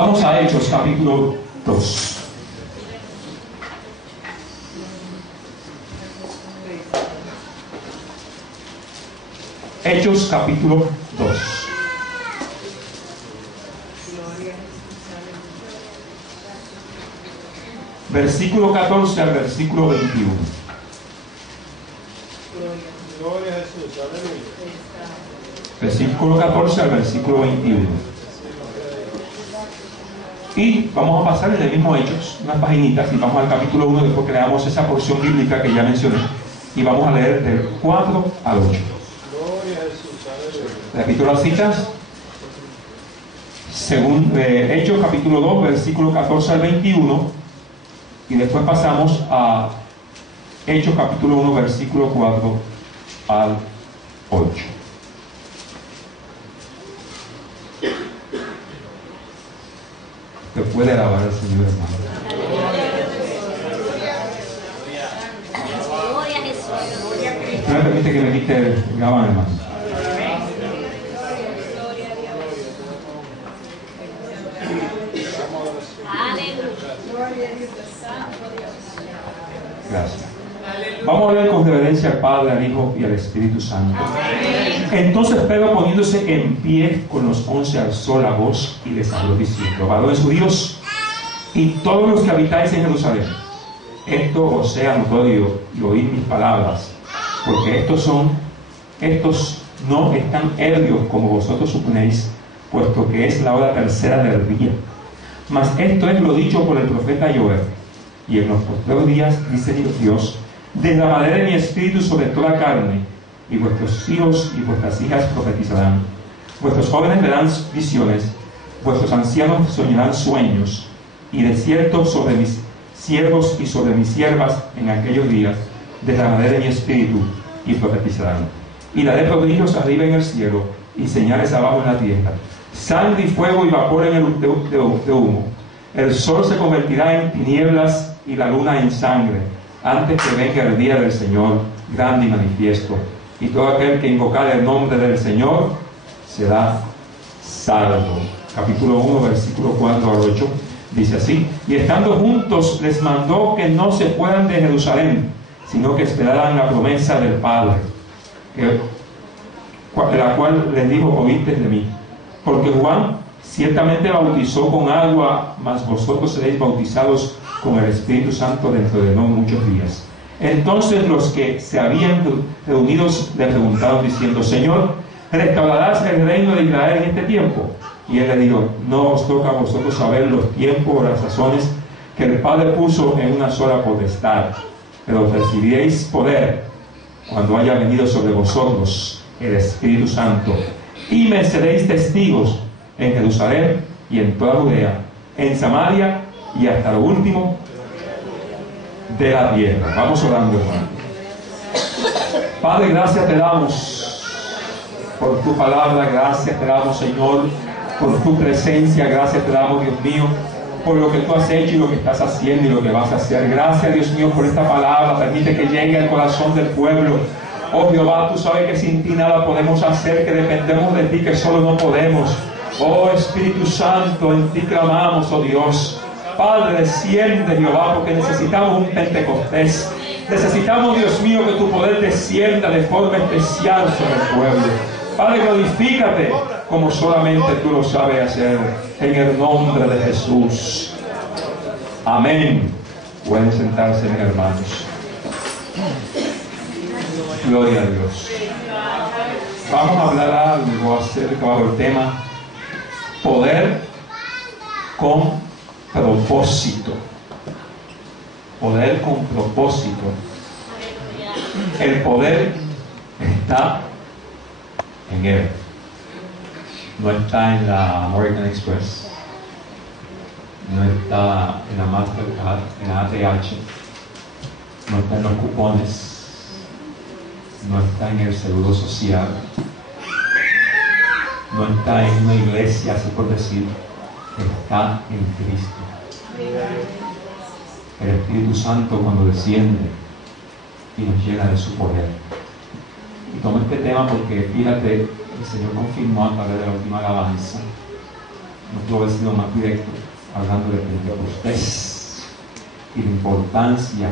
Vamos a Hechos capítulo 2. Hechos capítulo 2. Versículo 14 al versículo 21. Gloria a Jesús, aleluya. Versículo 14 al versículo 21. Y vamos a pasar en el mismo Hechos, unas paginitas, y vamos al capítulo 1 después que leamos esa porción bíblica que ya mencioné. Y vamos a leer del 4 al 8. Gloria a Jesús, aleluya. Repito las citas. Según Hechos capítulo 2, versículo 14 al 21. Y después pasamos a Hechos capítulo 1, versículo 4 al 8. Te puede alabar al Señor, hermano. Gloria a Jesús. Usted me permite que me quite grabar, hermano. Gracias. Vamos a ver con reverencia al Padre, al Hijo y al Espíritu Santo. Entonces Pedro, poniéndose en pie con los 11, alzó la voz y les habló diciendo: varones judíos y todos los que habitáis en Jerusalén, esto os sea notorio y oíd mis palabras, porque estos no están ebrios como vosotros suponéis, puesto que es la hora tercera del día. Mas esto es lo dicho por el profeta Joel: y en los postreros días, dice Dios, derramaré de mi espíritu sobre toda carne, y vuestros hijos y vuestras hijas profetizarán, vuestros jóvenes verán visiones, vuestros ancianos soñarán sueños, y de cierto sobre mis siervos y sobre mis siervas en aquellos días derramaré de mi espíritu, y profetizarán. Y daré prodigios arriba en el cielo, y señales abajo en la tierra, sangre y fuego y vapor en el de humo. El sol se convertirá en tinieblas y la luna en sangre, antes que venga el día del Señor grande y manifiesto. Y todo aquel que invocare el nombre del Señor será salvo. Capítulo 1, versículo 4 al 8, dice así: y estando juntos les mandó que no se fueran de Jerusalén, sino que esperaran la promesa del Padre, la cual les dijo: oíste de mí. Porque Juan ciertamente bautizó con agua, mas vosotros seréis bautizados con el Espíritu Santo dentro de no muchos días. Entonces los que se habían reunido le preguntaron diciendo: Señor, ¿restaurarás el reino de Israel en este tiempo? Y él le dijo: no os toca a vosotros saber los tiempos o las razones que el Padre puso en una sola potestad, pero recibiréis poder cuando haya venido sobre vosotros el Espíritu Santo, y me seréis testigos en Jerusalén y en toda Judea, en Samaria y hasta lo último de la tierra. Vamos orando, hermano. Padre, gracias te damos por tu palabra, gracias te damos, Señor, por tu presencia, gracias te damos, Dios mío, por lo que tú has hecho y lo que estás haciendo y lo que vas a hacer. Gracias, Dios mío, por esta palabra. Permite que llegue al corazón del pueblo. Oh Jehová, tú sabes que sin ti nada podemos hacer, que dependemos de ti, que solo no podemos. Oh Espíritu Santo, en ti clamamos, oh Dios. Padre, desciende, Jehová, porque necesitamos un Pentecostés. Necesitamos, Dios mío, que tu poder descienda de forma especial sobre el pueblo. Padre, glorifícate como solamente tú lo sabes hacer, en el nombre de Jesús. Amén. Pueden sentarse, mis hermanos. Gloria a Dios. Vamos a hablar algo acerca del tema poder con propósito. Poder con propósito. El poder está en Él. No está en la American Express. No está en la Mastercard, en la ATH. No está en los cupones. No está en el seguro social. No está en una iglesia, así por decir. Está en Cristo. El Espíritu Santo, cuando desciende y nos llena de su poder. Y tomo este tema porque, fíjate, el Señor confirmó a través de la última alabanza no puedo haber sido más directo, hablando de Pentecostés y la importancia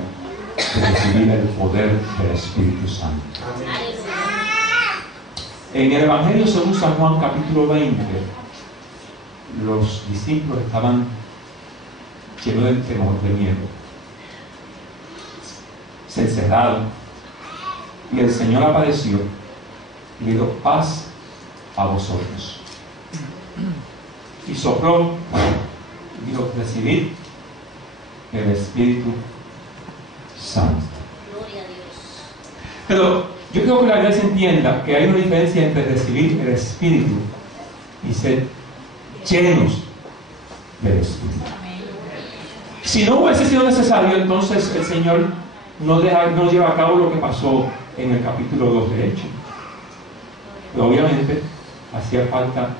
de recibir el poder del Espíritu Santo. En el Evangelio según San Juan capítulo 20, los discípulos estaban llenos de temor, de miedo. Se encerraron y el Señor apareció y le dio paz a vosotros. Y sopló y dijo: recibid el Espíritu Santo. Gloria a Dios. Pero yo creo que la iglesia entienda que hay una diferencia entre recibir el Espíritu y ser llenos del Espíritu. Si no hubiese sido necesario, entonces el Señor no lleva a cabo lo que pasó en el capítulo 2 de Hechos. Pero obviamente hacía falta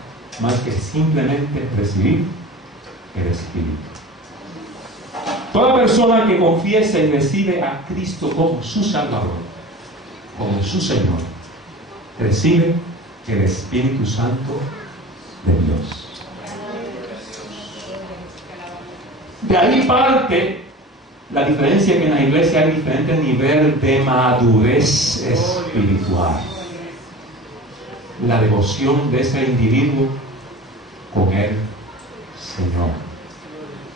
más que simplemente recibir el Espíritu. Toda persona que confiesa y recibe a Cristo como su Salvador, como su Señor, recibe el Espíritu Santo de Dios. De ahí parte la diferencia que en la iglesia hay diferentes niveles de madurez espiritual. La devoción de ese individuo con el Señor.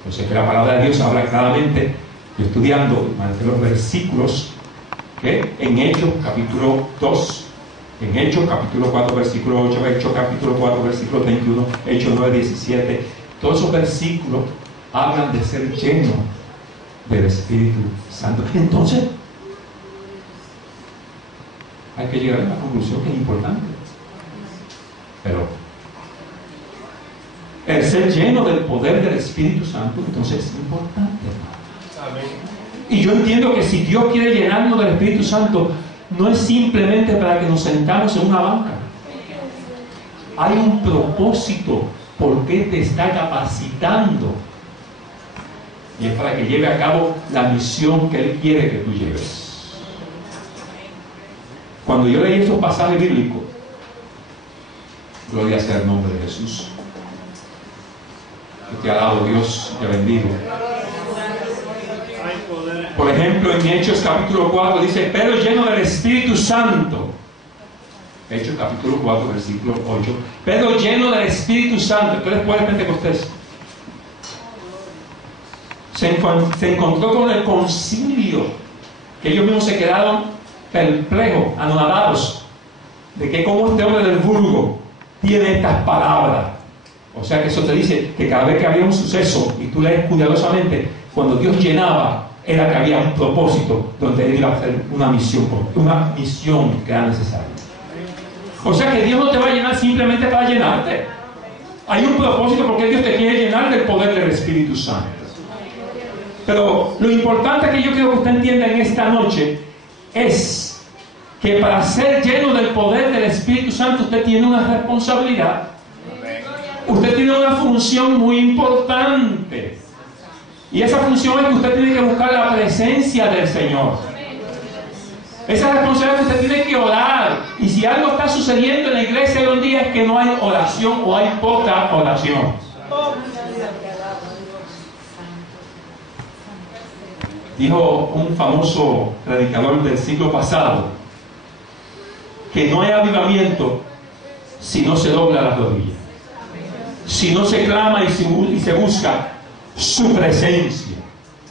Yo sé que la palabra de Dios habla claramente, estudiando los versículos que en Hechos capítulo 2, en Hechos capítulo 4 versículo 8, Hechos capítulo 4 versículo 31, Hechos 9, 17, todos esos versículos hablan de ser lleno del Espíritu Santo. Entonces hay que llegar a la conclusión que es importante. Pero el ser lleno del poder del Espíritu Santo, entonces es importante. Amén. Y yo entiendo que si Dios quiere llenarnos del Espíritu Santo, no es simplemente para que nos sentamos en una banca. Hay un propósito por qué te está capacitando. Y es para que lleve a cabo la misión que Él quiere que tú lleves. Cuando yo leí estos pasajes bíblicos, gloria sea el nombre de Jesús. Que te ha dado Dios, te bendigo. Hay poder. Por ejemplo, en Hechos capítulo 4 dice: pero lleno del Espíritu Santo. Hechos capítulo 4, versículo 8. Pero lleno del Espíritu Santo. Tú eres después de Pentecostés. Se encontró con el concilio, que ellos mismos se quedaron perplejos, anonadados, de que como este hombre del vulgo tiene estas palabras. O sea que eso te dice que cada vez que había un suceso y tú lees cuidadosamente, cuando Dios llenaba, era que había un propósito donde Él iba a hacer una misión que era necesaria. O sea que Dios no te va a llenar simplemente para llenarte. Hay un propósito porque Dios te quiere llenar del poder del Espíritu Santo. Pero lo importante que yo quiero que usted entienda en esta noche es que para ser lleno del poder del Espíritu Santo usted tiene una responsabilidad. Usted tiene una función muy importante. Y esa función es que usted tiene que buscar la presencia del Señor. Esa responsabilidad es que usted tiene que orar. Y si algo está sucediendo en la iglesia hoy en día es que no hay oración o hay poca oración. Dijo un famoso predicador del siglo pasado que no hay avivamiento si no se dobla las rodillas, si no se clama y se busca su presencia.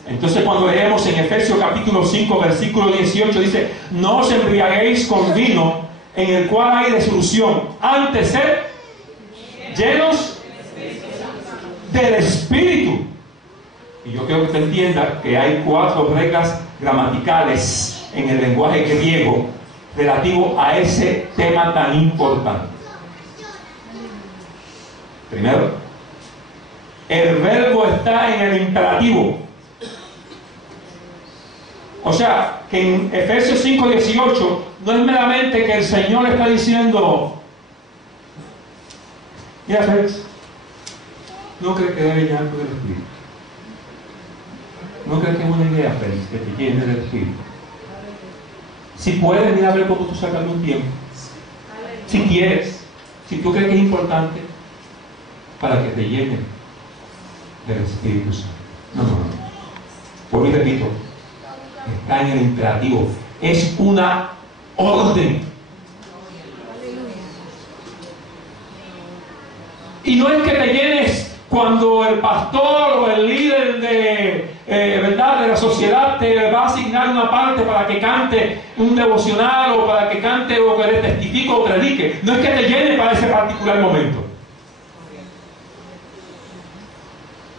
Entonces cuando leemos en Efesios capítulo 5 versículo 18 dice: no os embriaguéis con vino en el cual hay disolución, antes ser llenos del Espíritu. Y yo quiero que usted entienda que hay 4 reglas gramaticales en el lenguaje griego relativo a ese tema tan importante. Primero, el verbo está en el imperativo. O sea, que en Efesios 5:18 no es meramente que el Señor está diciendo: mira, Félix, no crees que debe llenarte del Espíritu. No crees que es una idea, Félix, que te llene del Espíritu. Si puedes, mira a ver cómo tú sacas un tiempo. Si quieres, si tú crees que es importante, para que te llene del Espíritu Santo. No, no, no. Por y repito, está en el imperativo. Es una orden. Y no es que te llenes cuando el pastor o el líder ¿verdad?, de la sociedad te va a asignar una parte para que cante un devocional o para que cante o que le testifique o predique. No es que te llene para ese particular momento.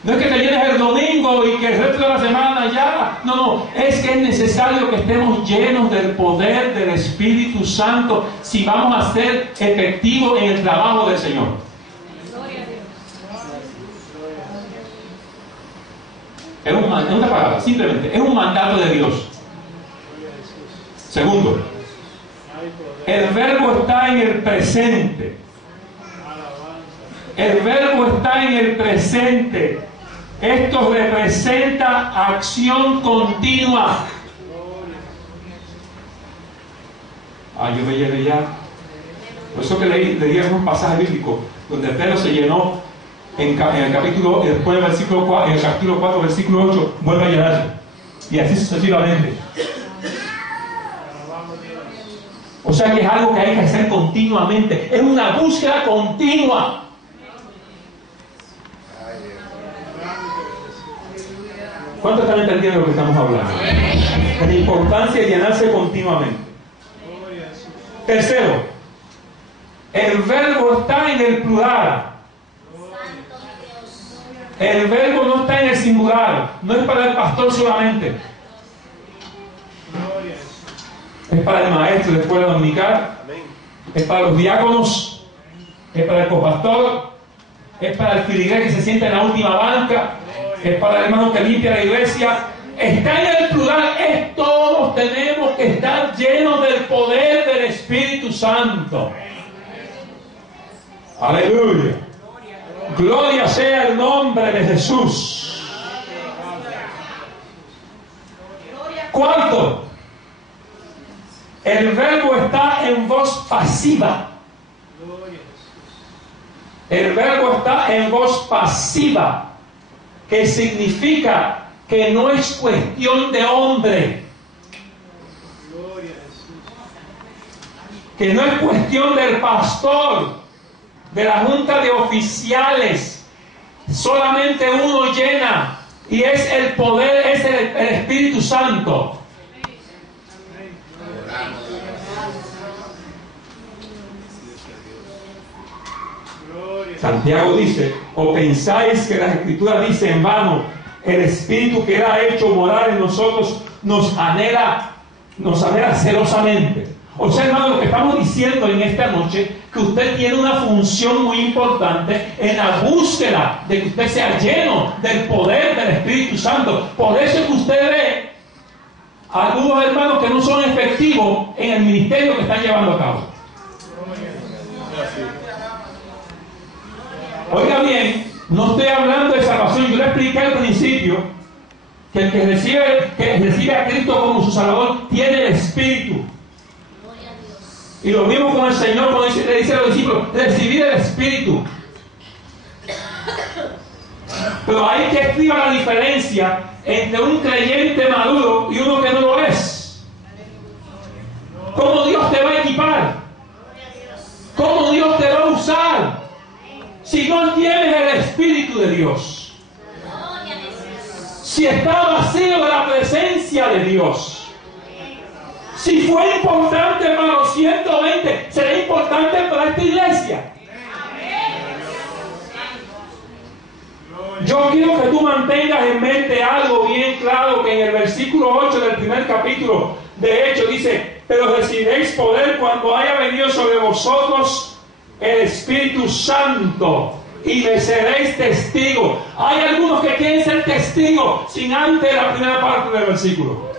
No es que te llenes el domingo y que el resto de la semana ya. No, no. Es que es necesario que estemos llenos del poder del Espíritu Santo si vamos a ser efectivos en el trabajo del Señor. Es una palabra, simplemente, es un mandato de Dios. Segundo, el verbo está en el presente. El verbo está en el presente. Esto representa acción continua. Yo me llevé ya. Por eso que leí un pasaje bíblico donde Pedro se llenó en el capítulo, y después en el capítulo 4, versículo 8, vuelve a llenarse. Y así sucesivamente. O sea que es algo que hay que hacer continuamente. Es una búsqueda continua. ¿Cuántos están entendiendo lo que estamos hablando? La importancia de llenarse continuamente. Tercero, el verbo está en el plural. El verbo no está en el singular. No es para el pastor solamente. Es para el maestro de la escuela dominical. Es para los diáconos. Es para el copastor. Es para el filigrés que se sienta en la última banca. Es para el hermano que limpia la iglesia. Está en el plural. Todos tenemos que estar llenos del poder del Espíritu Santo. Aleluya. Gloria sea el nombre de Jesús. Cuarto, el verbo está en voz pasiva. El verbo está en voz pasiva, que significa que no es cuestión de hombre, que no es cuestión del pastor, de la junta de oficiales. Solamente uno llena, y es el poder, es el Espíritu Santo. Santiago dice: ¿o pensáis que las Escrituras dicen en vano, el Espíritu que Él ha hecho morar en nosotros nos anhela celosamente? O sea, hermano, lo que estamos diciendo en esta noche, que usted tiene una función muy importante en la búsqueda de que usted sea lleno del poder del Espíritu Santo. Por eso es que usted ve a algunos hermanos que no son efectivos en el ministerio que están llevando a cabo. Oiga bien, no estoy hablando de salvación. Yo le expliqué al principio que el que recibe a Cristo como su Salvador tiene el Espíritu. Y lo mismo con el Señor cuando le dice a los discípulos: recibir el Espíritu. Pero hay que escribir la diferencia entre un creyente maduro y uno que no lo es. ¿Cómo Dios te va a equipar? ¿Cómo Dios te va a usar si no tienes el Espíritu de Dios? Si está vacío de la presencia de Dios. Si fue importante para los 120, será importante para esta iglesia. Yo quiero que tú mantengas en mente algo bien claro, que en el versículo 8 del primer capítulo de Hechos dice: pero recibiréis poder cuando haya venido sobre vosotros el Espíritu Santo, y me seréis testigos. Hay algunos que quieren ser testigos sin antes la primera parte del versículo.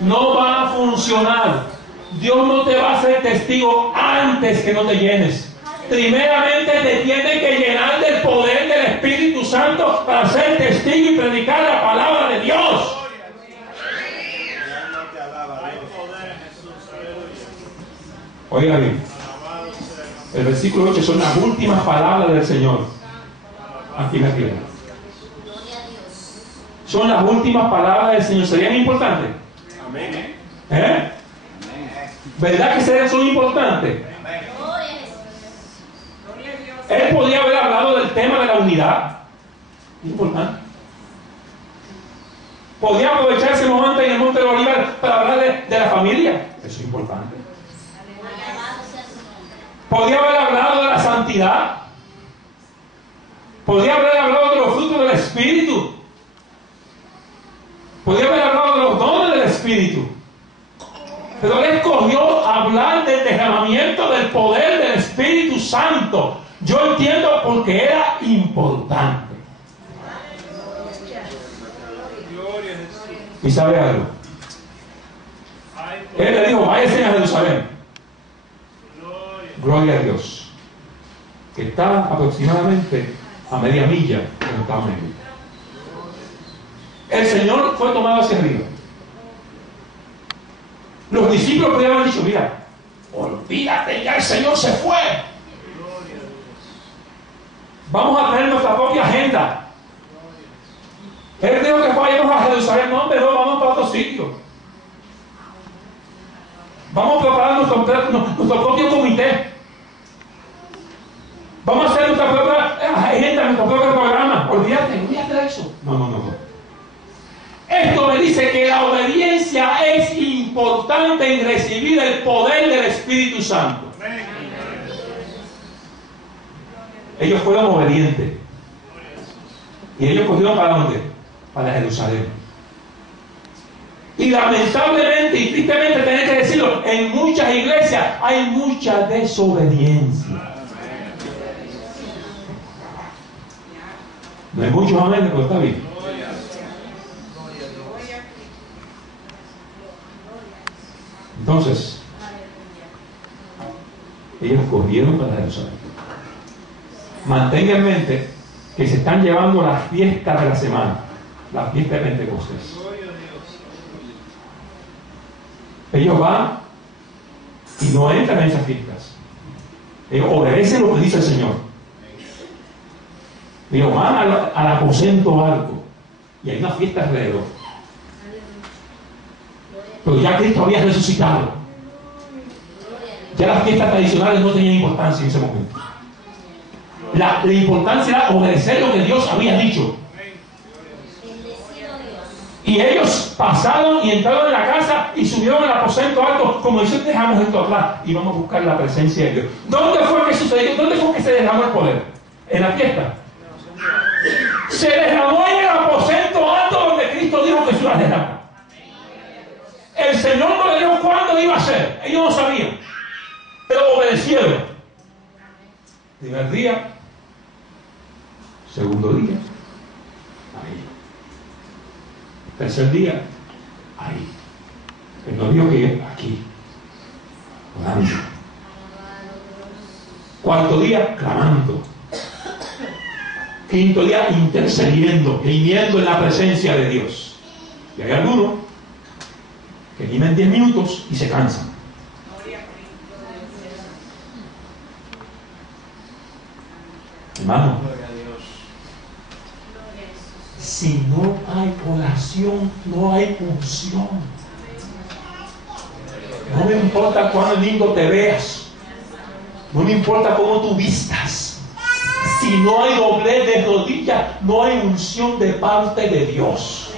No va a funcionar. Dios no te va a hacer testigo antes que no te llenes. Primeramente te tiene que llenar del poder del Espíritu Santo para ser testigo y predicar la palabra de Dios. Oiga bien, El versículo 8 son las últimas palabras del Señor aquí en la tierra. Son las últimas palabras del Señor. ¿Serían importantes? Amén. ¿Eh? ¿Verdad que son importantes? Él podía haber hablado del tema de la unidad. Importante. Podía aprovechar ese momento en el Monte de Olivar para hablar de la familia. Eso es importante. Podía haber hablado de la santidad. Podía haber hablado de los frutos del Espíritu. Podía haber hablado de los dones del Espíritu. Pero él escogió hablar del derramamiento del poder del Espíritu Santo. Yo entiendo porque era importante. ¿Y sabe algo? Él le dijo, váyase a Jerusalén. Gloria a Dios. Que está aproximadamente a media milla de los Estados Unidos. El Señor fue tomado hacia arriba. Los discípulos podrían haber dicho, mira, olvídate, ya el Señor se fue. Vamos a tener nuestra propia agenda. Él dijo que vayamos a Jerusalén. No, pero vamos para otro sitio. Vamos a preparar nuestro propio comité. Vamos a hacer nuestra propia agenda, nuestro propio programa. Olvídate de eso. No. Esto me dice que la obediencia es importante en recibir el poder del Espíritu Santo. Ellos fueron obedientes. ¿Y ellos cogieron para dónde? Para Jerusalén. Y lamentablemente y tristemente tener que decirlo, en muchas iglesias hay mucha desobediencia. No hay muchos amén, pero está bien. Entonces, ellos cogieron para Jerusalén. Mantenga en mente que se están llevando las fiestas de la semana, la fiesta de Pentecostés. Ellos van y no entran en esas fiestas. Ellos obedecen lo que dice el Señor. Ellos van al aposento alto y hay una fiesta alrededor. Pero ya Cristo había resucitado. Ya las fiestas tradicionales no tenían importancia en ese momento. La importancia era obedecer lo que Dios había dicho. Y ellos pasaron y entraron en la casa y subieron al aposento alto, como dice, dejamos esto atrás y vamos a buscar la presencia de Dios. ¿Dónde fue que sucedió? ¿Dónde fue que se derramó el poder? ¿En la fiesta? Se derramó en el aposento alto donde Cristo dijo que se iba a derramar. El Señor no le dijo cuándo iba a ser. Ellos no sabían. Pero obedecieron. Primer día. Segundo día. Ahí. Tercer día. Ahí. Él no dijo que aquí. Orando. Cuarto día, clamando. Quinto día, intercediendo, gimiendo en la presencia de Dios. Y hay algunos que gimen 10 minutos y se cansan. Hermano, si no hay oración, no hay unción. No me importa cuán lindo te veas, no me importa cómo tú vistas. Si no hay doblez de rodillas, no hay unción de parte de Dios.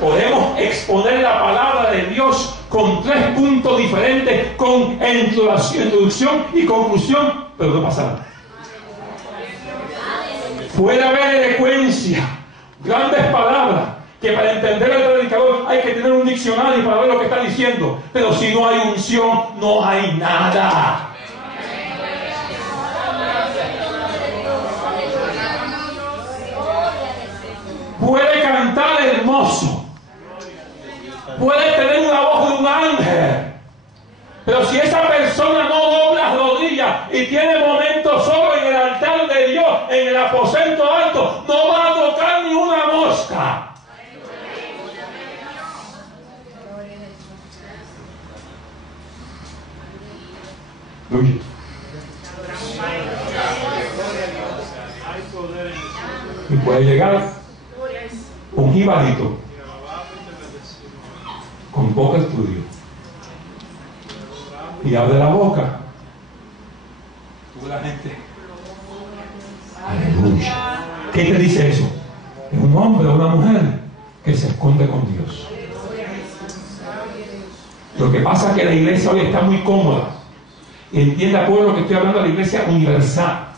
Podemos exponer la palabra de Dios con 3 puntos diferentes, con introducción y conclusión, pero no pasa nada. Puede haber elocuencia, grandes palabras, que para entender al predicador hay que tener un diccionario para ver lo que está diciendo, pero si no hay unción, no hay nada. Puede cantar hermoso, puede tener una voz de un ángel, pero si esa persona no dobla rodillas y tiene momentos solo en el altar de Dios, en el aposento alto, no va a tocar ni una mosca. Y puede llegar un jibarito con poco estudio y abre la boca. Tú la gente. Aleluya. ¿Qué te dice eso? Es un hombre o una mujer que se esconde con Dios. Lo que pasa es que la iglesia hoy está muy cómoda. Entienda, pueblo, que estoy hablando de la iglesia universal.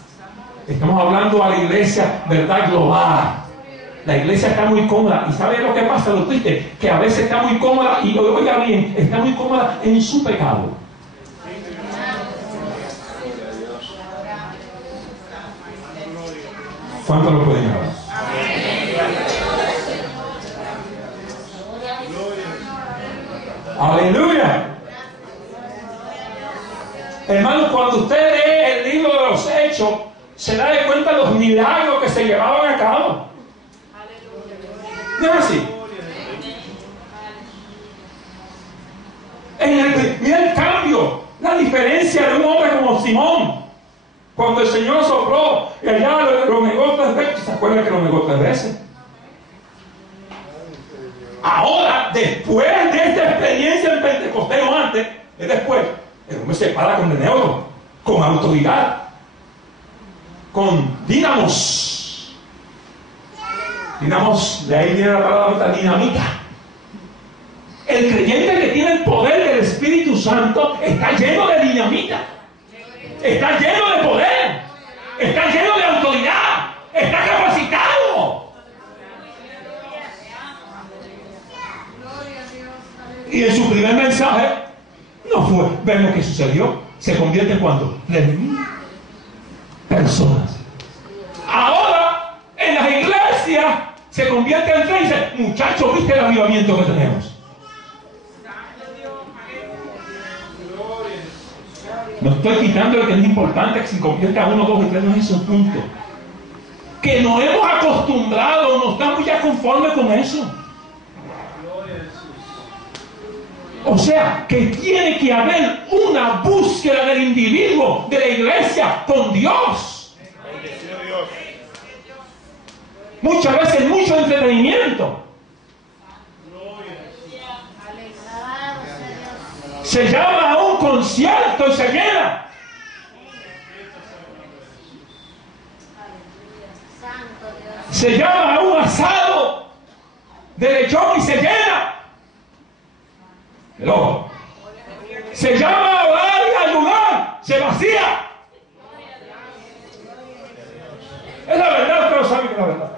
Estamos hablando a la iglesia, verdad, global. La iglesia está muy cómoda. ¿Y sabe lo que pasa? Lo triste, que a veces está muy cómoda, y oiga bien, está muy cómoda en su pecado. ¿Cuánto lo pueden hablar? Aleluya. Hermanos, cuando usted lee el libro de los Hechos, se da de cuenta de los milagros que se llevaban a cabo. ¿No es así? Mira el cambio, la diferencia de un hombre como Simón. Cuando el Señor sopló y allá lo negó 3 veces. ¿Se acuerdan que lo negó 3 veces? Ahora, después de esta experiencia en Pentecostés o antes, es después, el hombre se para con denuedo, con autoridad, con dínamos. Dínamos, de ahí viene la palabra dinamita. El creyente que tiene el poder del Espíritu Santo está lleno de dinamita. Está lleno de poder. Está lleno de autoridad. Está capacitado. Y en su primer mensaje no fue. Ven lo que sucedió. Se convierte en cuánto? En personas. Ahora en las iglesias se convierte en 3 y dice: muchachos, ¿viste el avivamiento que tenemos? No estoy quitando lo que no es importante, que se convierta a 1, 2 y 3, no es ese punto. Que nos hemos acostumbrado, no estamos ya conformes con eso. O sea, que tiene que haber una búsqueda del individuo, de la iglesia, con Dios. Muchas veces mucho entretenimiento. Se llama a un concierto y se llena. Se llama a un asado de lechón y se llena. Pero se llama a orar y ayudar, se vacía. Es la verdad, pero saben que es la verdad.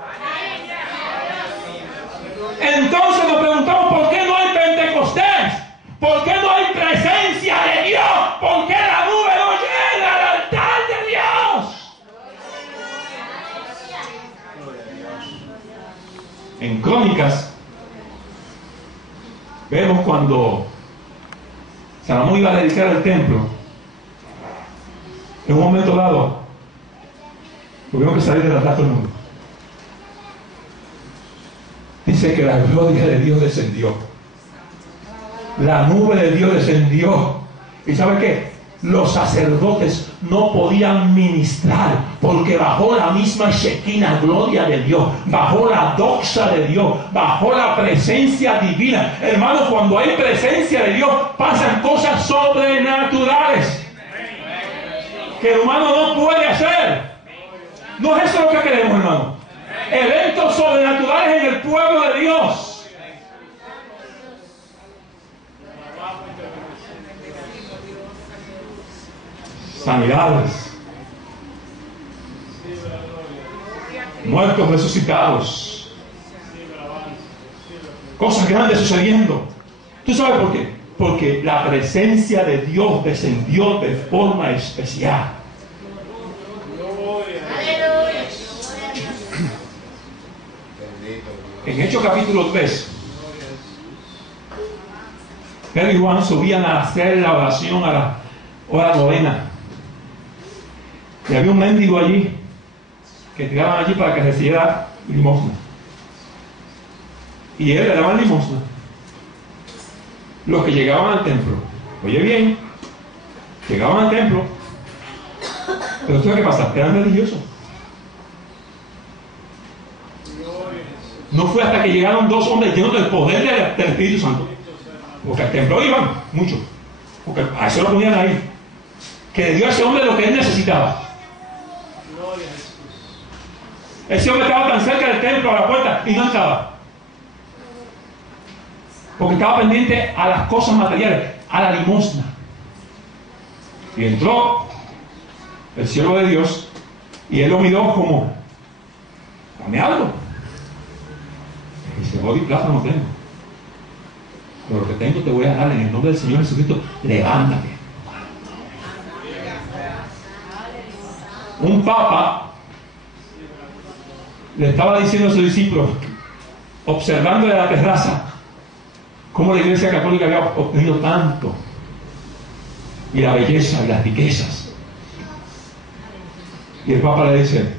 Entonces nos preguntamos: ¿por qué no hay Pentecostés? ¿Por qué no hay presencia de Dios? ¿Por qué la nube no llena el altar de Dios? En Crónicas vemos cuando Salomón iba a dedicar el templo. En un momento dado tuvieron que salir del altar todo el mundo. Dice que la gloria de Dios descendió. La nube de Dios descendió. ¿Y sabe qué? Los sacerdotes no podían ministrar porque bajó la misma Shekinah, gloria de Dios, bajó la doxa de Dios, bajó la presencia divina. Hermanos, cuando hay presencia de Dios pasan cosas sobrenaturales que el humano no puede hacer. No es eso lo que queremos, hermano. Eventos sobrenaturales en el pueblo de Dios. Sanidades, muertos resucitados, cosas grandes sucediendo. ¿Tú sabes por qué? Porque la presencia de Dios descendió de forma especial. En Hechos capítulo 3, Pedro y Juan subían a hacer la oración a la hora novena. Y había un mendigo allí que tiraban allí para que recibiera limosna. Y él le daba limosna. Los que llegaban al templo, oye bien, llegaban al templo, pero ¿tú sabes qué pasa? Eran religiosos. No fue hasta que llegaron 2 hombres llenos del poder del Espíritu Santo. Porque al templo iban muchos. Porque a eso lo ponían ahí. Que le dio a ese hombre lo que él necesitaba. Gloria a Jesús. Ese hombre estaba tan cerca del templo, a la puerta, y no entraba. Porque estaba pendiente a las cosas materiales, a la limosna. Y entró el siervo de Dios y él lo miró como, dame algo. Y dice, oro y plata no tengo, pero lo que tengo te voy a dar en el nombre del Señor Jesucristo. Levántate. Un papa le estaba diciendo a sus discípulos, observando de la terraza, cómo la Iglesia Católica había obtenido tanto, y la belleza y las riquezas. Y el Papa le dice,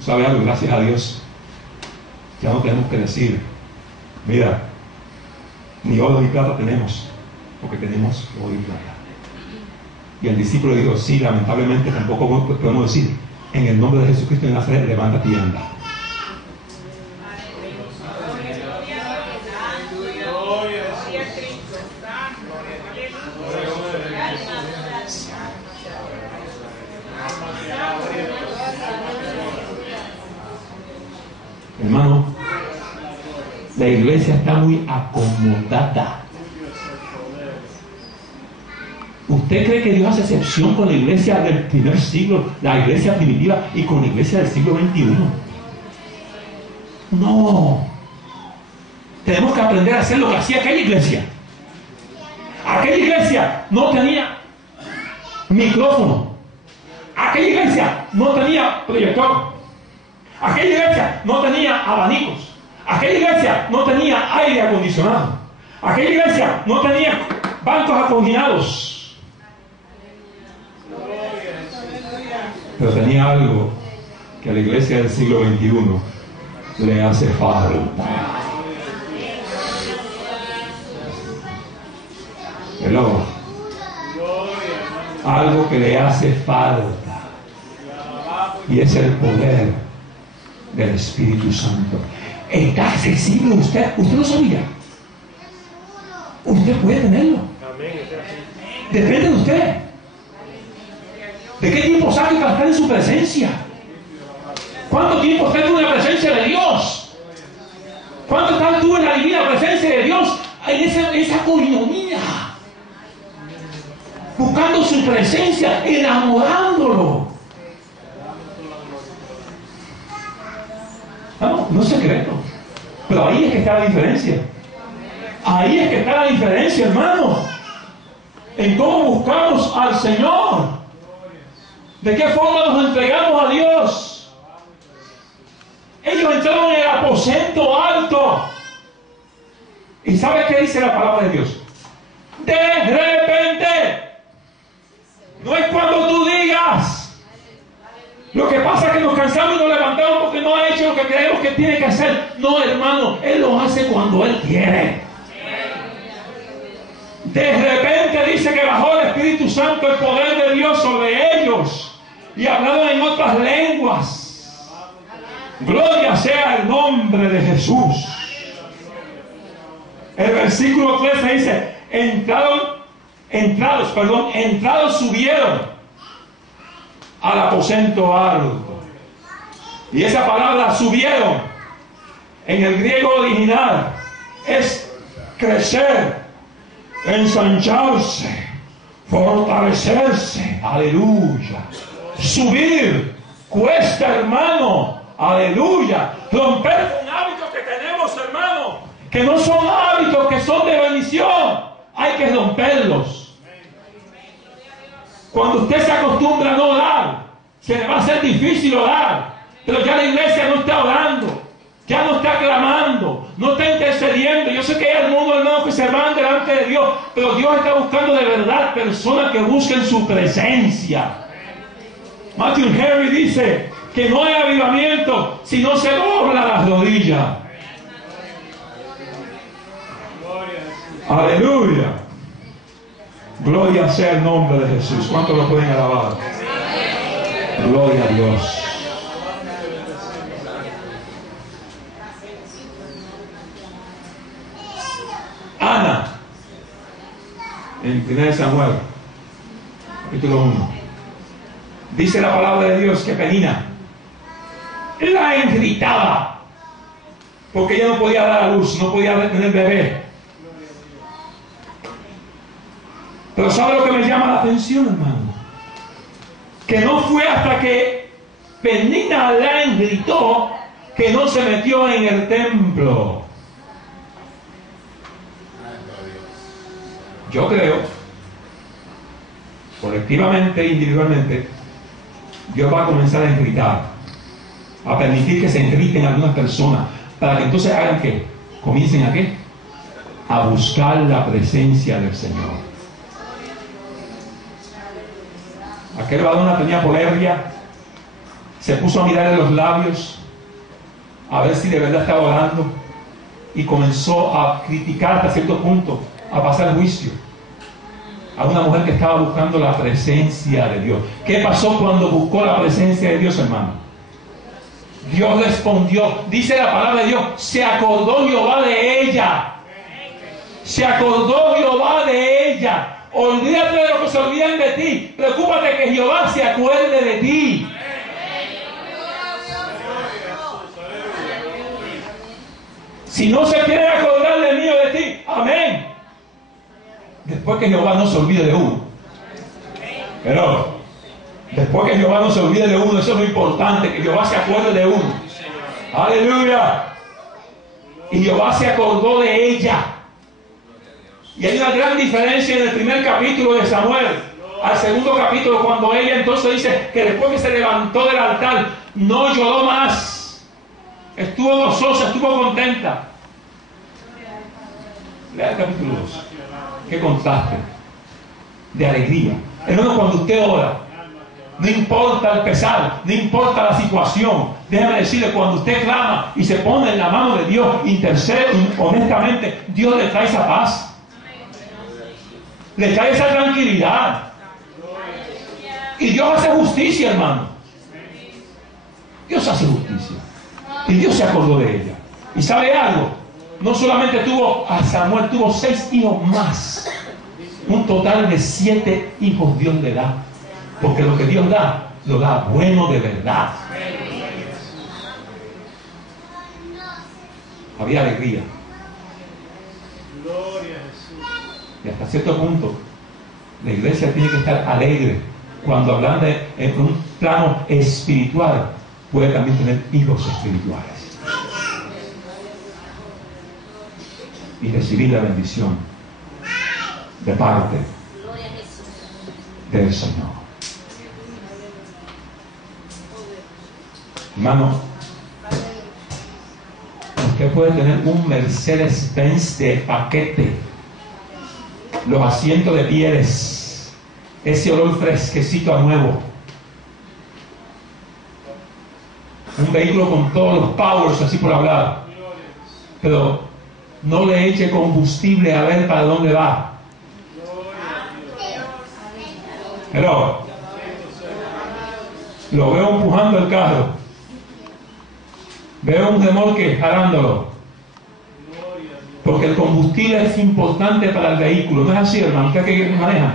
¿sabe algo? Gracias a Dios, ya no tenemos que decir, mira, ni oro ni plata tenemos, porque tenemos oro y plata. Y el discípulo dijo, sí, lamentablemente tampoco podemos decir, en el nombre de Jesucristo de Nazaret, levántate y anda. Hermano, la iglesia está muy acomodada. ¿Usted cree que Dios hace excepción con la iglesia del primer siglo, la iglesia primitiva, y con la iglesia del siglo XXI? No. Tenemos que aprender a hacer lo que hacía aquella iglesia. Aquella iglesia no tenía micrófono. Aquella iglesia no tenía proyector. Aquella iglesia no tenía abanicos. Aquella iglesia no tenía aire acondicionado. Aquella iglesia no tenía bancos acoginados. Pero tenía algo que a la iglesia del siglo XXI le hace falta. Hello. Algo que le hace falta. Y es el poder del Espíritu Santo. Está accesible a usted. Usted lo sabía. Usted puede tenerlo. Depende de usted. ¿De qué tiempo sabe para estar en su presencia? ¿Cuánto tiempo está en la presencia de Dios? ¿Cuánto estás tú en la divina presencia de Dios? En esa coinonía. Buscando su presencia, enamorándolo. No es secreto. Pero ahí es que está la diferencia. Ahí es que está la diferencia, hermano. En cómo buscamos al Señor. ¿De qué forma nos entregamos a Dios? Ellos entraron en el aposento alto. ¿Y sabe qué dice la palabra de Dios? De repente. No es cuando tú digas. Lo que pasa es que nos cansamos y nos levantamos porque no ha hecho lo que creemos que tiene que hacer. No, hermano, Él lo hace cuando Él quiere. De repente dice que bajó el Espíritu Santo, el poder de Dios sobre ellos. Y hablaron en otras lenguas. Gloria sea el nombre de Jesús. El versículo 13 dice, entrados subieron al aposento alto. Y esa palabra subieron en el griego original es crecer, ensancharse, fortalecerse. Aleluya. Subir cuesta, hermano. Aleluya. Romper con hábitos que tenemos, hermano, que no son hábitos, que son de bendición. Hay que romperlos. Cuando usted se acostumbra a no orar, se le va a hacer difícil orar. Pero ya la iglesia no está orando, ya no está clamando, no está intercediendo. Yo sé que hay algunos hermanos que se van delante de Dios, pero Dios está buscando de verdad personas que busquen su presencia. Matthew Henry dice que no hay avivamiento si no se dobla las rodillas. Aleluya. Gloria sea el nombre de Jesús. ¿Cuántos lo pueden alabar? Gloria a Dios. en 1 Samuel, capítulo 1. Dice la palabra de Dios que Penina la irritaba porque ella no podía dar a luz, no podía tener bebé. Pero ¿sabe lo que me llama la atención, hermano? Que no fue hasta que Penina la gritó que no se metió en el templo. Yo creo, colectivamente e individualmente, Dios va a comenzar a gritar, a permitir que se griten algunas personas, para que entonces hagan ¿qué? Comiencen a ¿qué? A buscar la presencia del Señor. Aquel varón tenía polerria, se puso a mirar en los labios, a ver si de verdad estaba orando, y comenzó a criticar hasta cierto punto, a pasar juicio a una mujer que estaba buscando la presencia de Dios. ¿Qué pasó cuando buscó la presencia de Dios, hermano? Dios respondió. Dice la palabra de Dios, se acordó Jehová de ella. Se acordó Jehová de ella. Olvídate de lo que se olviden de ti. Preocúpate que Jehová se acuerde de ti. Si no se quiere acordar de mí o de ti, amén. Después que Jehová no se olvide de uno. Pero después que Jehová no se olvide de uno, eso es lo importante, que Jehová se acuerde de uno. Aleluya. Y Jehová se acordó de ella. Y hay una gran diferencia en el primer capítulo de Samuel al segundo capítulo, cuando ella entonces dice que después que se levantó del altar no lloró más, estuvo gozosa, estuvo contenta. Lea el capítulo 2. Qué contraste de alegría. Hermano, cuando usted ora, no importa el pesar, no importa la situación, déjame decirle, cuando usted clama y se pone en la mano de Dios, intercede honestamente, Dios le trae esa paz, le trae esa tranquilidad. Y Dios hace justicia, hermano. Dios hace justicia. Y Dios se acordó de ella. ¿Y sabe algo? No solamente tuvo a Samuel, tuvo 6 hijos más. Un total de 7 hijos Dios le da. Porque lo que Dios da, lo da bueno de verdad. Había alegría. Gloria a Jesús. Y hasta cierto punto, la iglesia tiene que estar alegre. Cuando hablan en un plano espiritual, puede también tener hijos espirituales. Y recibir la bendición de parte del Señor. Hermano, usted puede tener un Mercedes-Benz de paquete, los asientos de pieles, ese olor fresquecito a nuevo, un vehículo con todos los powers, así por hablar, pero no le eche combustible a ver para dónde va. Pero lo veo empujando el carro, veo un remolque jalándolo, porque el combustible es importante para el vehículo. No es así, hermano. Usted que maneja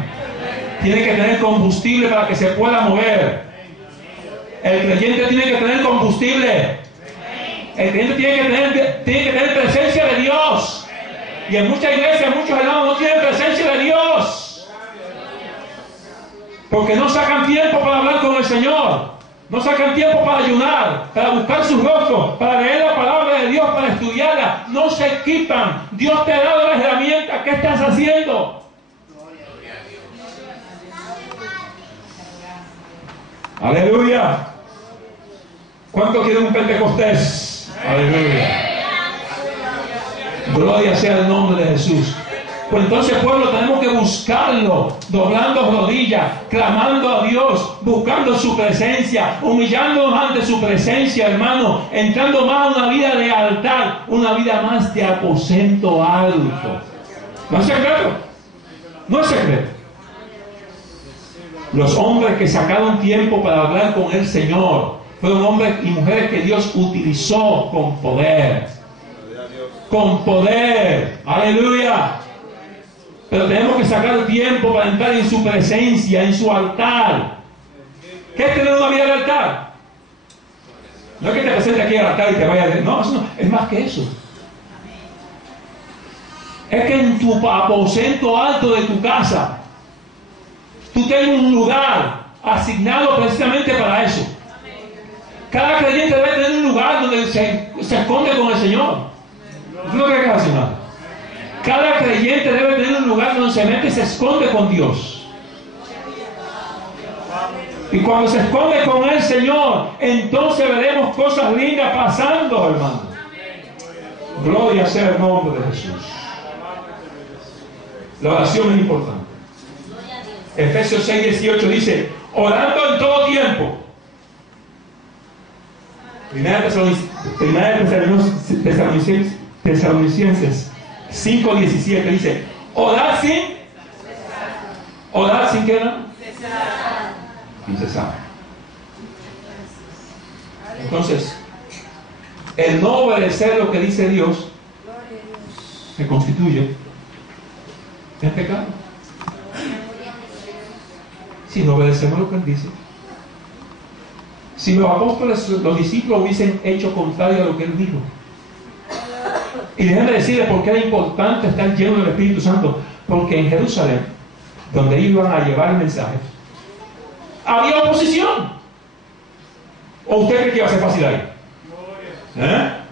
tiene que tener combustible para que se pueda mover. El creyente tiene que tener combustible. El creyente tiene que tener presencia de Dios. Y en muchas iglesias, muchos hermanos no tienen presencia de Dios, porque no sacan tiempo para hablar con el Señor, no sacan tiempo para ayunar, para buscar su rostro, para leer la palabra de Dios, para estudiarla. No se equipan. Dios te ha dado las herramientas. ¿Qué estás haciendo? Aleluya. ¿Cuánto quieren un Pentecostés? Aleluya. Gloria sea el nombre de Jesús. Pues entonces, pueblo, tenemos que buscarlo, doblando rodillas, clamando a Dios, buscando su presencia, humillándonos ante su presencia, hermano, entrando más a una vida de altar, una vida más de aposento alto. No es secreto, no es secreto. Los hombres que sacaron tiempo para hablar con el Señor fueron hombres y mujeres que Dios utilizó con poder. Con poder. Aleluya. Pero tenemos que sacar tiempo para entrar en su presencia, en su altar. ¿Qué es tener una vida de altar? No es que te presente aquí al altar y te vaya a decir, no, eso no, es más que eso. Es que en tu aposento alto de tu casa, tú tienes un lugar asignado precisamente para eso. Cada creyente debe tener un lugar donde se esconde con el Señor. ¿Tú no crees que es así, hermano? Cada creyente debe tener un lugar donde se mete y se esconde con Dios. Y cuando se esconde con el Señor, entonces veremos cosas lindas pasando, hermano. Gloria sea el nombre de Jesús. La oración es importante. Efesios 6:18 dice, orando en todo tiempo. Primera Tesalonicenses 5:17 dice, orar sin qué, ¿no? Sin cesar. Entonces, el no obedecer lo que dice Dios se constituye en pecado. Si no obedecemos lo que Él dice. Si los apóstoles, los discípulos hubiesen hecho contrario a lo que Él dijo. Y déjenme decirles por qué era importante estar lleno del Espíritu Santo. Porque en Jerusalén, donde iban a llevar el mensaje, había oposición. ¿O usted cree que iba a ser fácil ahí?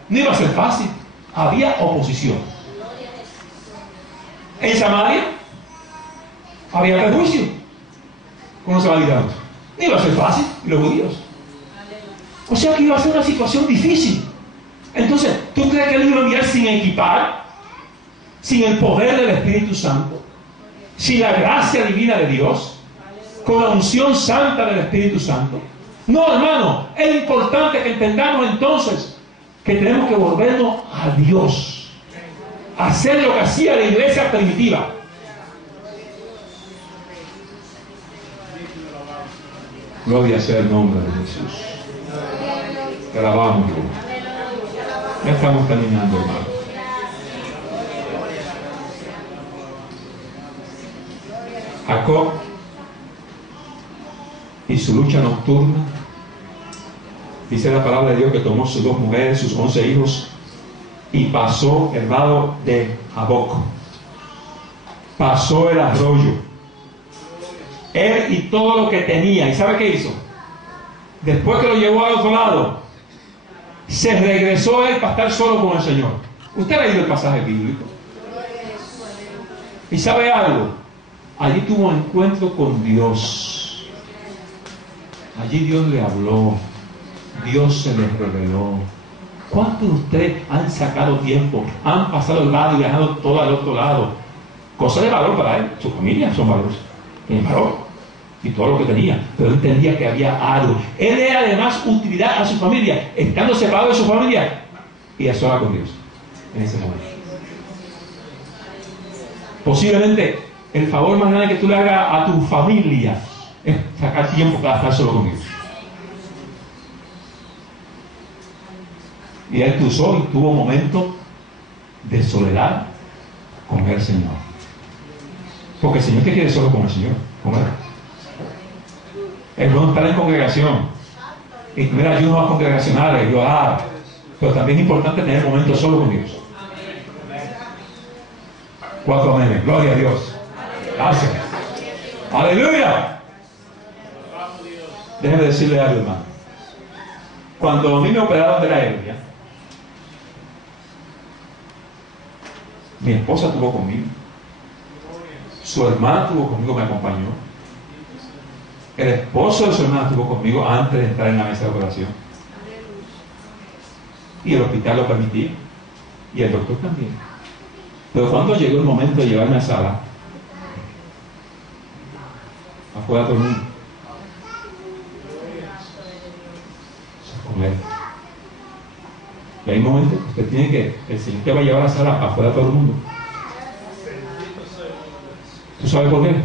No iba a ser fácil. Había oposición. En Samaria había prejuicio con los samaritanos. No iba a ser fácil. Y los judíos. O sea que iba a ser una situación difícil. Entonces, ¿tú crees que Él iba a enviar sin equipar? Sin el poder del Espíritu Santo, sin la gracia divina de Dios, con la unción santa del Espíritu Santo. No, hermano, es importante que entendamos entonces que tenemos que volvernos a Dios, hacer lo que hacía la iglesia primitiva. Gloria sea el nombre de Jesús. Te alabamos, Dios. Ya estamos terminando, hermano. Jacob y su lucha nocturna. Dice la palabra de Dios que tomó sus 2 mujeres, sus 11 hijos y pasó el vado de Jaboc. Pasó el arroyo. Él y todo lo que tenía. ¿Y sabe qué hizo? Después que lo llevó al otro lado, se regresó él para estar solo con el Señor. Usted ha leído el pasaje bíblico. ¿Y sabe algo? Allí tuvo un encuentro con Dios. Allí Dios le habló. Dios se le reveló. ¿Cuántos de ustedes han sacado tiempo, han pasado el lado y dejado todo al otro lado? Cosa de valor para él. Su familia son valores. Tiene valor. Y todo lo que tenía. Pero él entendía que había algo. Él era además utilidad a su familia, estando separado de su familia y a solas con Dios en ese momento. Posiblemente el favor más grande que tú le hagas a tu familia es sacar tiempo para estar solo con Dios. Y él cruzó y tuvo un momento de soledad con el Señor. Porque el Señor te quiere solo con el Señor, con Él. Es bueno estar en congregación y tener ayunos congregacionales y orar, pero también es importante tener momentos solo con Dios. 4 amén. Gloria a Dios. Gracias. Aleluya. Déjeme decirle algo, hermano. Cuando a mí me operaron de la hernia, mi esposa estuvo conmigo, su hermana estuvo conmigo, me acompañó, el esposo de su hermana estuvo conmigo antes de entrar en la mesa de operación, y el hospital lo permitía, y el doctor también. Pero cuando llegó el momento de llevarme a sala, afuera todo el mundo, con él. Y hay momentos que usted tiene que, el Señor te va a llevar a la sala afuera todo el mundo. ¿Tú sabes por qué?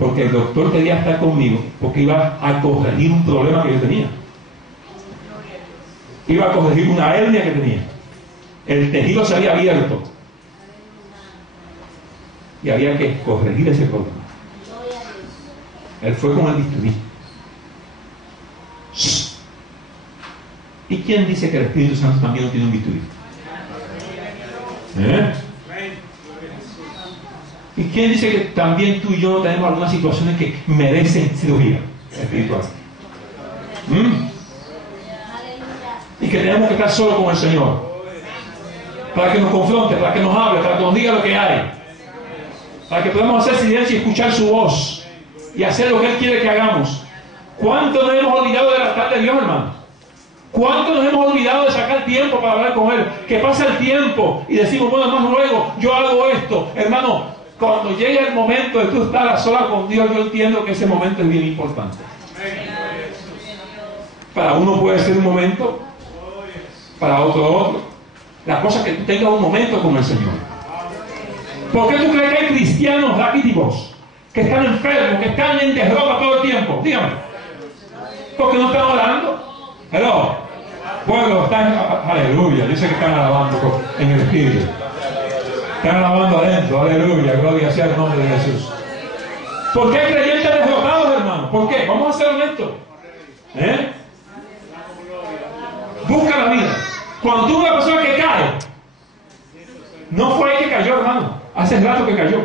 Porque el doctor quería estar conmigo, porque iba a corregir un problema que yo tenía. Iba a corregir una hernia que tenía. El tejido se había abierto. y había que corregir ese problema. Él fue con el bisturí. ¿Y quién dice que el Espíritu Santo también no tiene un bisturí? ¿Y quién dice que también tú y yo tenemos algunas situaciones que merecen cirugía espiritual? Y que tenemos que estar solos con el Señor para que nos confronte, para que nos hable, para que nos diga lo que hay, para que podamos hacer silencio y escuchar su voz y hacer lo que Él quiere que hagamos. ¿Cuánto nos hemos olvidado del altar de Dios, hermano? ¿Cuánto nos hemos olvidado de sacar tiempo para hablar con Él? Que pasa el tiempo y decimos, bueno, hermano, luego yo hago esto. Hermano, cuando llegue el momento de tú estar a solas con Dios, yo entiendo que ese momento es bien importante. Para uno puede ser un momento, para otro. La cosa es que tú tengas un momento con el Señor. ¿Por qué tú crees que hay cristianos raquíticos que están enfermos, que están en derrota todo el tiempo? Dígame. ¿Porque no están orando? Hello. Pueblo, están, aleluya, dice que están alabando en el Espíritu. Están alabando adentro, aleluya, gloria sea el nombre de Jesús. ¿Por qué hay creyentes derrotados, hermano? ¿Por qué? Vamos a ser honestos. Busca la vida. Cuando tú ves una persona que cae, no fue ahí que cayó, hermano. Hace rato que cayó.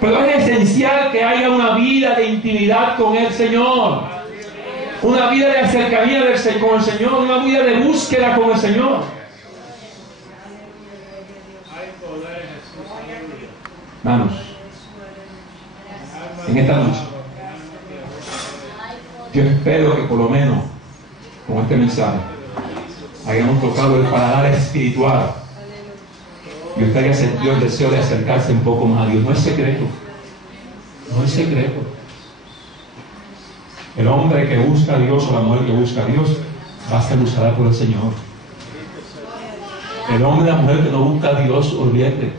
Pero es esencial que haya una vida de intimidad con el Señor, una vida de cercanía con el Señor, una vida de búsqueda con el Señor. Hermanos, en esta noche, yo espero que por lo menos con este mensaje hayamos tocado el paladar espiritual y usted haya sentido el deseo de acercarse un poco más a Dios. No es secreto. No es secreto. El hombre que busca a Dios o la mujer que busca a Dios va a ser usada por el Señor. El hombre y la mujer que no busca a Dios, olvídate.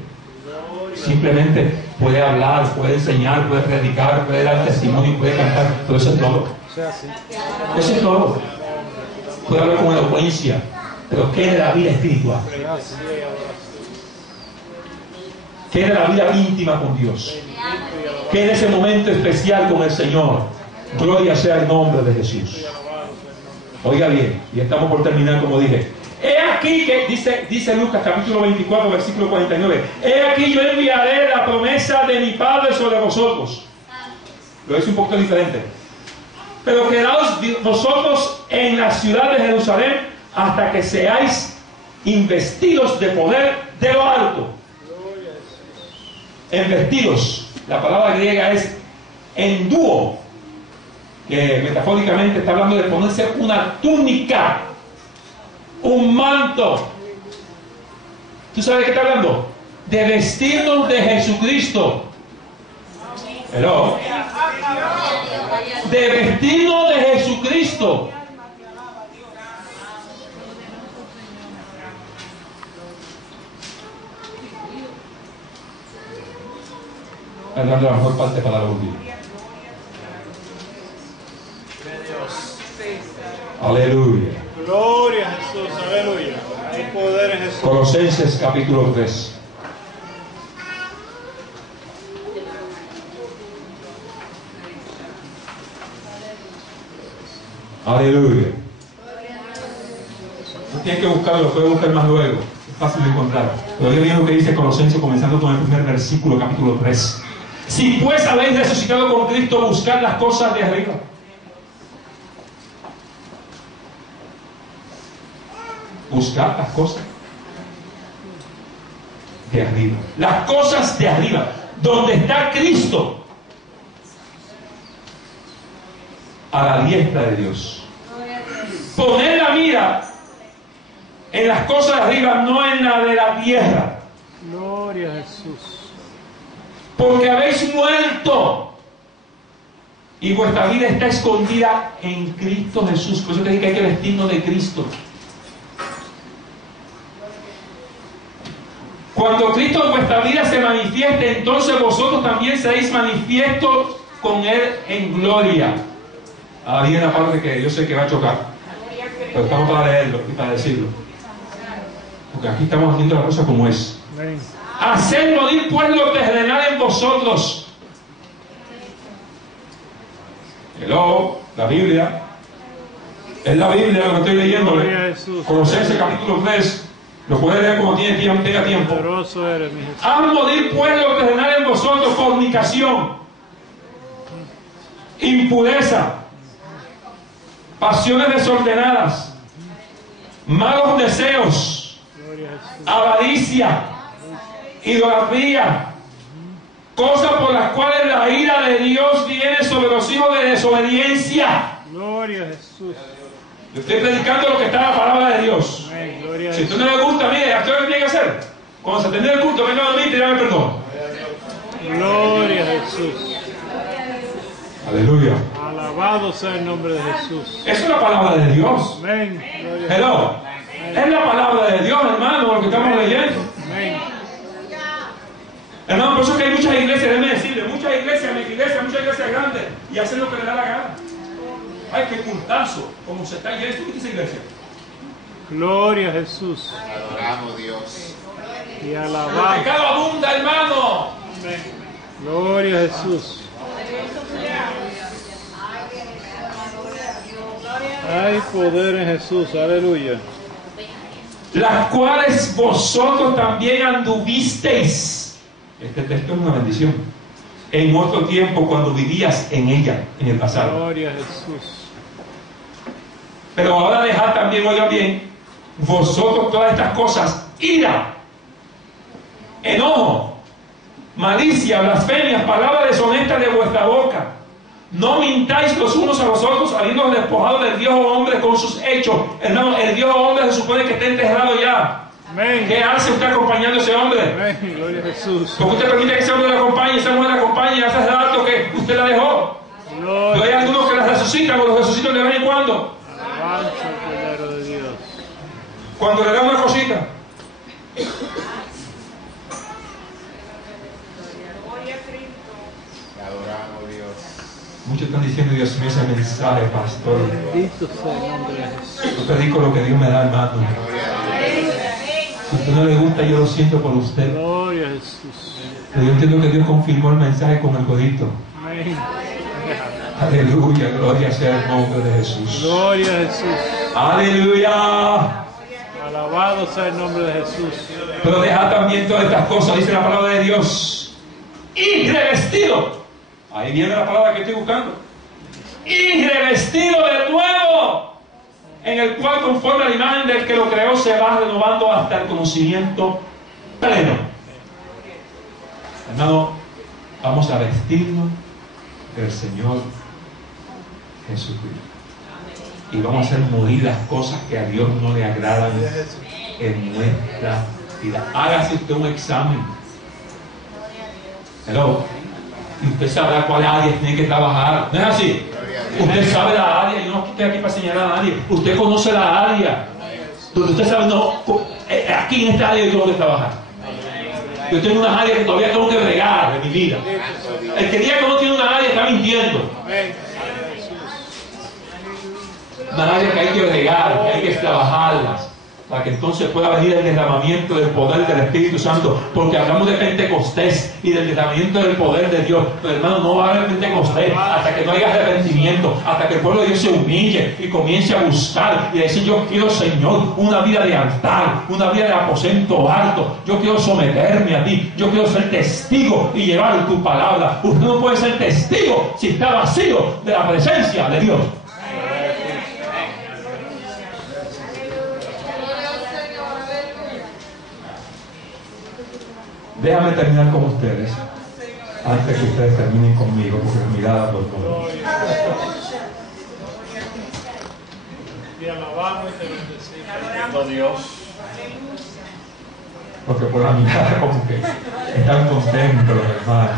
Simplemente puede hablar, puede enseñar, puede predicar, puede dar testimonio, puede cantar, pero eso es todo. Eso es todo. Puede hablar con elocuencia, pero ¿qué es la vida espiritual? ¿Qué es la vida íntima con Dios? ¿Qué es ese momento especial con el Señor? Gloria sea el nombre de Jesús. Oiga bien, y estamos por terminar como dije. He aquí que dice Lucas capítulo 24 versículo 49. He aquí yo enviaré la promesa de mi Padre sobre vosotros. Lo hice un poco diferente. Pero quedaos vosotros en la ciudad de Jerusalén hasta que seáis investidos de poder de lo alto. Investidos. La palabra griega es enduo, que metafóricamente está hablando de ponerse una túnica, un manto. ¿Tú sabes de qué está hablando? De vestirnos de Jesucristo. Hello. De vestirnos de Jesucristo. Dando la mejor parte para la última. Aleluya. Gloria a Jesús, aleluya. Hay poder en Jesús. Colosenses capítulo 3. Aleluya. No tienen que buscarlo, lo pueden buscar más luego. Es fácil de encontrar. Pero yo bien lo que dice Colosenses comenzando con el primer versículo, capítulo 3. Si pues habéis resucitado con Cristo, buscad las cosas de arriba. Buscad las cosas de arriba. Las cosas de arriba, donde está Cristo, a la diestra de Dios. Poner la mira en las cosas de arriba, no en la de la tierra. Gloria a Jesús. Porque habéis muerto y vuestra vida está escondida en Cristo Jesús. Por eso te digo que hay que vestirnos de Cristo. Cuando Cristo en vuestra vida se manifieste, entonces vosotros también seréis manifiestos con Él en gloria. Ahí viene la parte que yo sé que va a chocar, pero estamos para leerlo y para decirlo. Porque aquí estamos haciendo la cosa como es. Amén. Haced morir pues lo terrenal en vosotros. Hello, la Biblia. Es la Biblia lo que estoy leyendo. Gloria a Jesús. Colosenses capítulo 3. Lo puede leer como tiene tiempo, tenga tiempo. Poderoso eres, mi Jesús. Haz morir pues lo terrenal en vosotros: fornicación, impureza, pasiones desordenadas, malos deseos, Gloria a Jesús. avaricia, idolatría, cosas por las cuales la ira de Dios viene sobre los hijos de desobediencia. Gloria a Jesús. Yo estoy predicando lo que está en la palabra de Dios. Amén. Gloria a Si a Jesús. usted no le gusta, mire, ¿a qué hora tiene que hacer? Cuando se termine el culto, venga a mí y pídame perdón. Gloria a Jesús. Aleluya. Alabado sea el nombre de Jesús. Eso es la palabra de Dios. Amén. Gloria a Hello. Es la palabra de Dios, hermano, lo que estamos leyendo. Amén. Hermano, por eso es que hay muchas iglesias, déjeme decirle, muchas iglesias grandes, y hacen lo que les da la gana. Ay, qué cultazo, como se está yendo. ¿Tú viste esa iglesia? Gloria a Jesús. Adoramos Dios. Y El alabado. pecado abunda, hermano. Gloria a Jesús. Hay poder en Jesús. Aleluya. Las cuales vosotros también anduvisteis. Este texto es una bendición. En otro tiempo, cuando vivías en ella, en el pasado. Gloria a Jesús. Pero ahora dejad también, oigan bien, vosotros todas estas cosas: ira, enojo, malicia, blasfemias, palabras deshonestas de vuestra boca. No mintáis los unos a los otros, habiendo despojado del viejo hombre con sus hechos. Hermano, el viejo hombre se supone que está enterrado ya. Amén. ¿Qué hace usted acompañando a ese hombre? Amén. Gloria a Jesús. Porque usted permite que ese hombre le acompañe, esa mujer le acompañe, y hace rato que usted la dejó. Pero hay Gloria. algunos que la resucitan o los resucitan de vez en cuando. Alabanza al Cordero de Dios. Cuando le da una cosita. Te adoramos Dios. Muchos están diciendo: Dios mío, ese mensaje, pastor. Bendito sea el nombre de Jesús. Yo predico lo que Dios me da, hermano. Si a usted no le gusta, yo lo siento por usted. Gloria a Jesús. Pero yo entiendo que Dios confirmó el mensaje con el codito. Amén. Aleluya, gloria sea el nombre de Jesús. Gloria a Jesús. Aleluya. Alabado sea el nombre de Jesús. Pero deja también todas estas cosas, dice la palabra de Dios. Y revestido. Ahí viene la palabra que estoy buscando. Y revestido de nuevo, en el cual, conforme a la imagen del que lo creó, se va renovando hasta el conocimiento pleno. Hermano, vamos a vestirnos del Señor Jesucristo. Y vamos a hacer morir las cosas que a Dios no le agradan en nuestra vida. Hágase usted un examen. Hello. Y usted sabrá cuáles áreas tiene que trabajar. ¿No es así? Usted sabe la área. Yo no estoy aquí para señalar a nadie. Usted conoce la área. Donde usted sabe, no, aquí en esta área yo tengo que trabajar. Yo tengo unas áreas que todavía tengo que bregar en mi vida. El que diga que no tiene una área está mintiendo. Una área que hay que bregar, que hay que trabajarlas, para que entonces pueda venir el derramamiento del poder del Espíritu Santo. Porque hablamos de Pentecostés y del derramamiento del poder de Dios. Pero hermano, no va a haber Pentecostés hasta que no haya arrepentimiento, hasta que el pueblo de Dios se humille y comience a buscar y decir: yo quiero, Señor, una vida de altar, una vida de aposento alto. Yo quiero someterme a ti, yo quiero ser testigo y llevar tu palabra. Usted no puede ser testigo si está vacío de la presencia de Dios. Déjame terminar con ustedes antes que ustedes terminen conmigo, porque la mirada por favor. Te alabamos y te bendecimos, Dios. Porque por la mirada como que están contentos, hermano.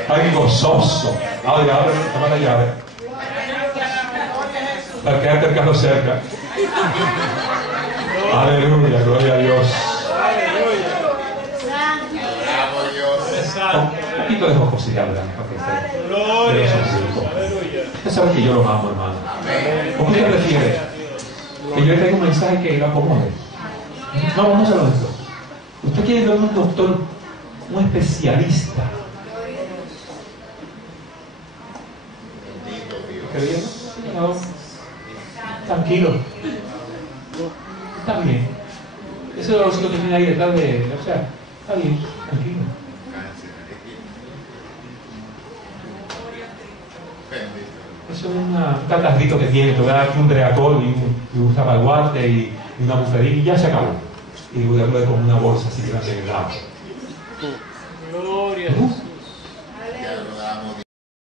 Están gozosos. Abre la llave. Para quedarte el carro cerca. Aleluya, gloria a Dios. Adoramos Dios. Un poquito de jocosidad, ¿verdad? Para que Gloria a esté. Jesús. Aleluya. Usted sabe que yo lo amo, hermano. ¿Cómo usted prefiere? Que yo le traiga un mensaje que lo acomode. No, vamos a hablar de esto. Usted quiere ver un doctor, un especialista. ¿Qué bien? No, tranquilo. Está bien. Eso es lo que tiene ahí detrás de. O sea, está bien, tranquilo. Eso es un catarrito que tiene, te voy a dar un Dreacol y un zapaguarte y una buferín y ya se acabó. Y voy a darle con una bolsa así grande en el lado.